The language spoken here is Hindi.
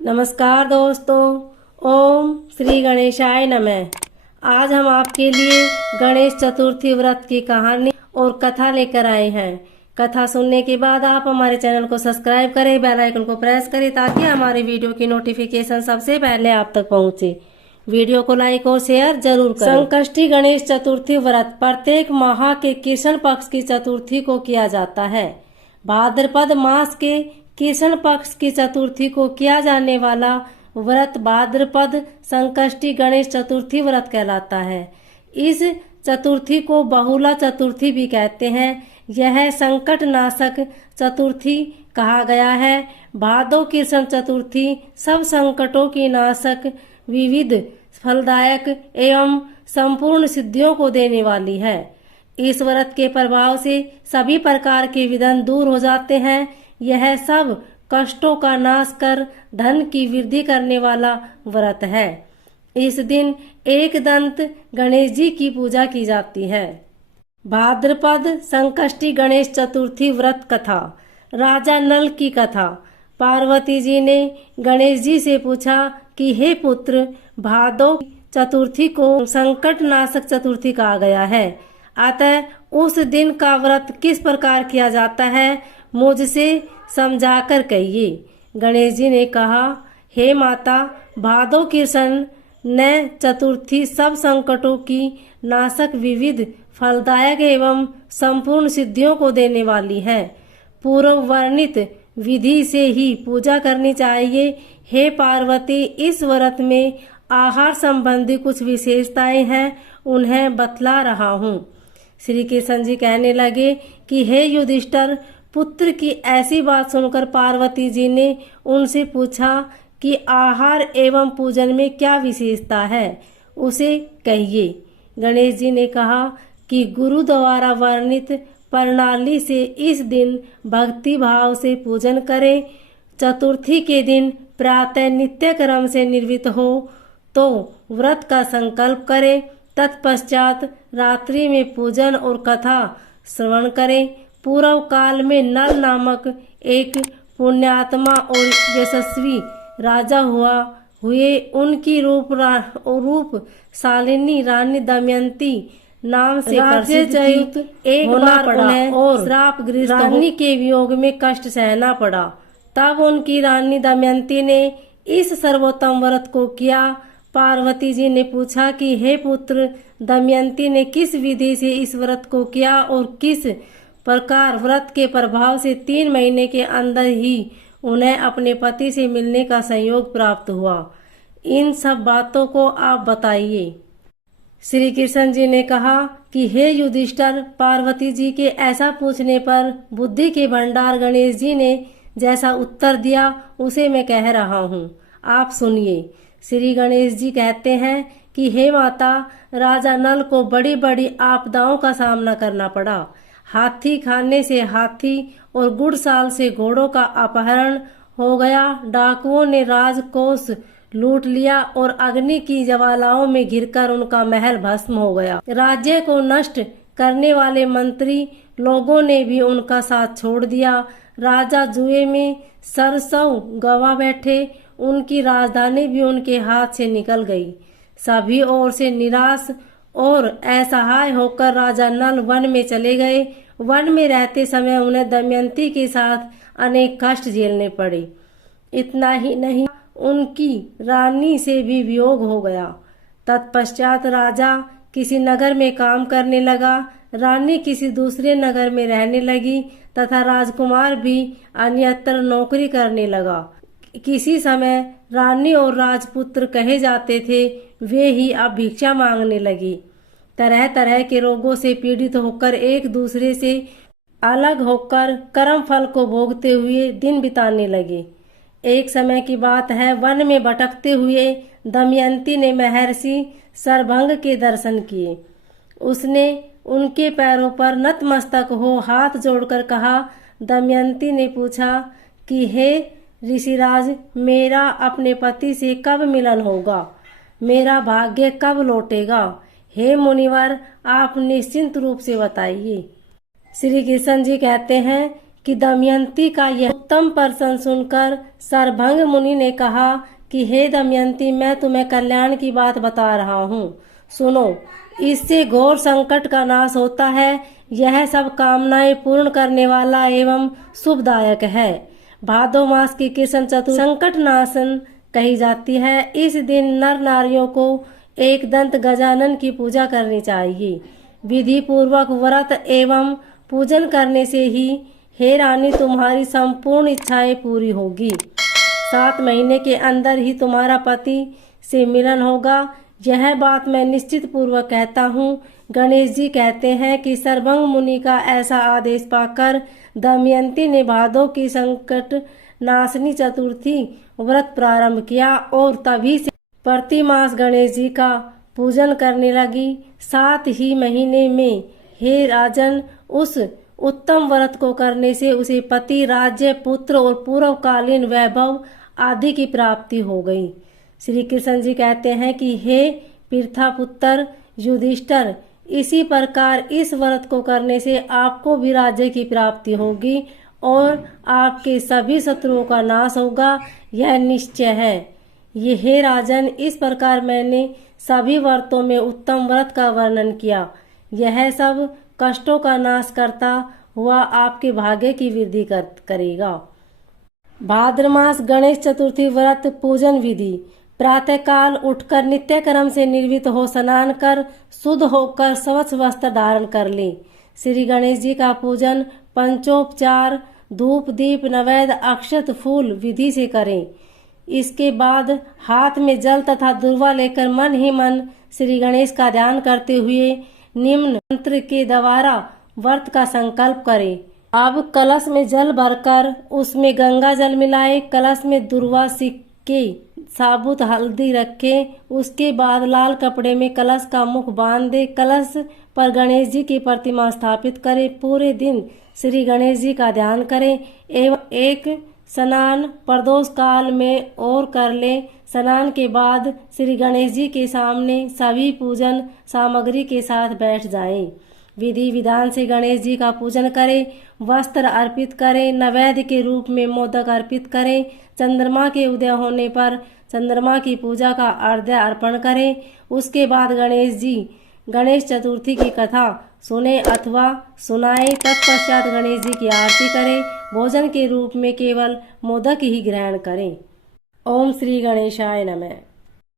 नमस्कार दोस्तों, ओम श्री गणेशाय नमः। आज हम आपके लिए गणेश चतुर्थी व्रत की कहानी और कथा लेकर आए हैं। कथा सुनने के बाद आप हमारे चैनल को सब्सक्राइब करें, बेल आइकन को प्रेस करें ताकि हमारे वीडियो की नोटिफिकेशन सबसे पहले आप तक पहुंचे। वीडियो को लाइक और शेयर जरूर करें। संकष्टी गणेश चतुर्थी व्रत प्रत्येक माह के कृष्ण पक्ष की चतुर्थी को किया जाता है। भाद्रपद मास के कृष्ण पक्ष की चतुर्थी को किया जाने वाला व्रत भाद्रपद संकष्टी गणेश चतुर्थी व्रत कहलाता है। इस चतुर्थी को बहुला चतुर्थी भी कहते हैं। यह संकट नाशक चतुर्थी कहा गया है। भादो कृष्ण चतुर्थी सब संकटों की नाशक, विविध फलदायक एवं संपूर्ण सिद्धियों को देने वाली है। इस व्रत के प्रभाव से सभी प्रकार के विघ्न दूर हो जाते हैं। यह सब कष्टों का नाश कर धन की वृद्धि करने वाला व्रत है। इस दिन एक दंत गणेश जी की पूजा की जाती है। भाद्रपद संकष्टी गणेश चतुर्थी व्रत कथा। राजा नल की कथा। पार्वती जी ने गणेश जी से पूछा कि हे पुत्र, भादो चतुर्थी को संकट नाशक चतुर्थी कहा गया है, अतः उस दिन का व्रत किस प्रकार किया जाता है, मुझसे समझाकर कहिए। गणेश जी ने कहा, हे माता, भादो कृष्ण न चतुर्थी सब संकटों की नाशक, विविध फलदायक एवं संपूर्ण सिद्धियों को देने वाली है। पूर्व वर्णित विधि से ही पूजा करनी चाहिए। हे पार्वती, इस व्रत में आहार संबंधी कुछ विशेषताएं हैं, उन्हें बतला रहा हूँ। श्री कृष्ण जी कहने लगे कि हे युधिष्ठिर, पुत्र की ऐसी बात सुनकर पार्वती जी ने उनसे पूछा कि आहार एवं पूजन में क्या विशेषता है, उसे कहिए। गणेश जी ने कहा कि गुरु द्वारा वर्णित प्रणाली से इस दिन भक्ति भाव से पूजन करें। चतुर्थी के दिन प्रातः नित्य कर्म से निवृत्त हो तो व्रत का संकल्प करें। तत्पश्चात रात्रि में पूजन और कथा श्रवण करें। पूर्व काल में नल नामक एक पुण्यात्मा और यशस्वी राजा हुए। उनकी रूप शालिनी रानी दमयंती नाम से प्रसिद्ध एक बार उन्हें और श्रापग्रस्त रानी के वियोग में कष्ट सहना पड़ा। तब उनकी रानी दमयंती ने इस सर्वोत्तम व्रत को किया। पार्वती जी ने पूछा कि हे पुत्र, दमयंती ने किस विधि से इस व्रत को किया और किस प्रकार व्रत के प्रभाव से 3 महीने के अंदर ही उन्हें अपने पति से मिलने का संयोग प्राप्त हुआ, इन सब बातों को आप बताइए। श्री कृष्ण जी ने कहा कि हे युधिष्ठिर, पार्वती जी के ऐसा पूछने पर बुद्धि के भंडार गणेश जी ने जैसा उत्तर दिया उसे मैं कह रहा हूँ, आप सुनिए। श्री गणेश जी कहते हैं कि हे माता, राजा नल को बड़ी बड़ी आपदाओं का सामना करना पड़ा। हाथी खाने से हाथी और गुड़साल से घोड़ों का अपहरण हो गया। डाकुओं ने राजकोष लूट लिया और अग्नि की ज्वालाओं में घिरकर उनका महल भस्म हो गया। राज्य को नष्ट करने वाले मंत्री लोगों ने भी उनका साथ छोड़ दिया। राजा जुए में सरसों गवा बैठे। उनकी राजधानी भी उनके हाथ से निकल गई। सभी ओर से निराश और असहाय होकर राजा नल वन में चले गए। वन में रहते समय उन्हें दमयंती के साथ अनेक कष्ट झेलने पड़े। इतना ही नहीं, उनकी रानी से भी वियोग हो गया। तत्पश्चात राजा किसी नगर में काम करने लगा, रानी किसी दूसरे नगर में रहने लगी तथा राजकुमार भी अन्यत्र नौकरी करने लगा। किसी समय रानी और राजपुत्र कहे जाते थे, वे ही अब भिक्षा मांगने लगी। तरह तरह के रोगों से पीड़ित होकर एक दूसरे से अलग होकर कर्म फल को भोगते हुए दिन बिताने लगे। एक समय की बात है, वन में भटकते हुए दमयंती ने महर्षि सरभंग के दर्शन किए। उसने उनके पैरों पर नतमस्तक हो हाथ जोड़कर कहा। दमयंती ने पूछा कि हे ऋषिराज, मेरा अपने पति से कब मिलन होगा? मेरा भाग्य कब लौटेगा? हे मुनिवर, आप निश्चिंत रूप से बताइए। श्री कृष्ण जी कहते हैं कि दमयंती का यह उत्तम प्रश्न सुनकर सरभंग मुनि ने कहा कि हे दमयंती, मैं तुम्हें कल्याण की बात बता रहा हूँ, सुनो। इससे घोर संकट का नाश होता है। यह सब कामनाएं पूर्ण करने वाला एवं शुभदायक है। भादो मास की कृष्ण चतुर्थी संकट नाशन कही जाती है। इस दिन नर नारियों को एक दंत गजानन की पूजा करनी चाहिए। विधि पूर्वक व्रत एवं पूजन करने से ही हे रानी तुम्हारी संपूर्ण इच्छाएं पूरी होगी। 7 महीने के अंदर ही तुम्हारा पति से मिलन होगा। यह बात मैं निश्चित पूर्वक कहता हूँ। गणेश जी कहते हैं कि सरभंग मुनि का ऐसा आदेश पाकर दमयंती ने भादो की संकट नाशनी चतुर्थी व्रत प्रारंभ किया और तभी से प्रतिमास गणेश जी का पूजन करने लगी। 7 ही महीने में हे राजन, उस उत्तम व्रत को करने से उसे पति, राज्य, पुत्र और पूर्वकालीन वैभव आदि की प्राप्ति हो गई। श्री कृष्ण जी कहते हैं कि हे पृथा पुत्र युधिष्ठिर, इसी प्रकार इस व्रत को करने से आपको भी राज्य की प्राप्ति होगी और आपके सभी शत्रुओं का नाश होगा, यह निश्चय है। ये हे राजन, इस प्रकार मैंने सभी व्रतों में उत्तम व्रत का वर्णन किया। यह सब कष्टों का नाश करता हुआ आपके भाग्य की वृद्धि करेगा। भाद्र मास गणेश चतुर्थी व्रत पूजन विधि। प्रातः काल उठकर नित्य कर्म से निर्वित हो स्नान कर शुद्ध होकर स्वच्छ वस्त्र धारण कर ले। श्री गणेश जी का पूजन पंचोपचार धूप दीप नैवेद्य अक्षत फूल विधि से करें। इसके बाद हाथ में जल तथा दुर्वा लेकर मन ही मन श्री गणेश का ध्यान करते हुए निम्न मंत्र के द्वारा व्रत का संकल्प करें। अब कलश में जल भरकर उसमें गंगा जल मिलाए, कलश में दुर्वा सिक्के साबुत हल्दी रखे। उसके बाद लाल कपड़े में कलश का मुख बांध दे। कलश पर गणेश जी की प्रतिमा स्थापित करें। पूरे दिन श्री गणेश जी का ध्यान करें एवं एक स्नान प्रदोष काल में और कर ले। स्नान के बाद श्री गणेश जी के सामने सभी पूजन सामग्री के साथ बैठ जाएं। विधि विधान से गणेश जी का पूजन करें, वस्त्र अर्पित करें, नैवेद्य के रूप में मोदक अर्पित करें। चंद्रमा के उदय होने पर चंद्रमा की पूजा का अर्घ्य अर्पण करें। उसके बाद गणेश चतुर्थी की कथा सुने अथवा सुनाए। तत्पश्चात गणेश जी की आरती करें। भोजन के रूप में केवल मोदक ही ग्रहण करें। ओम श्री गणेशाय नमः।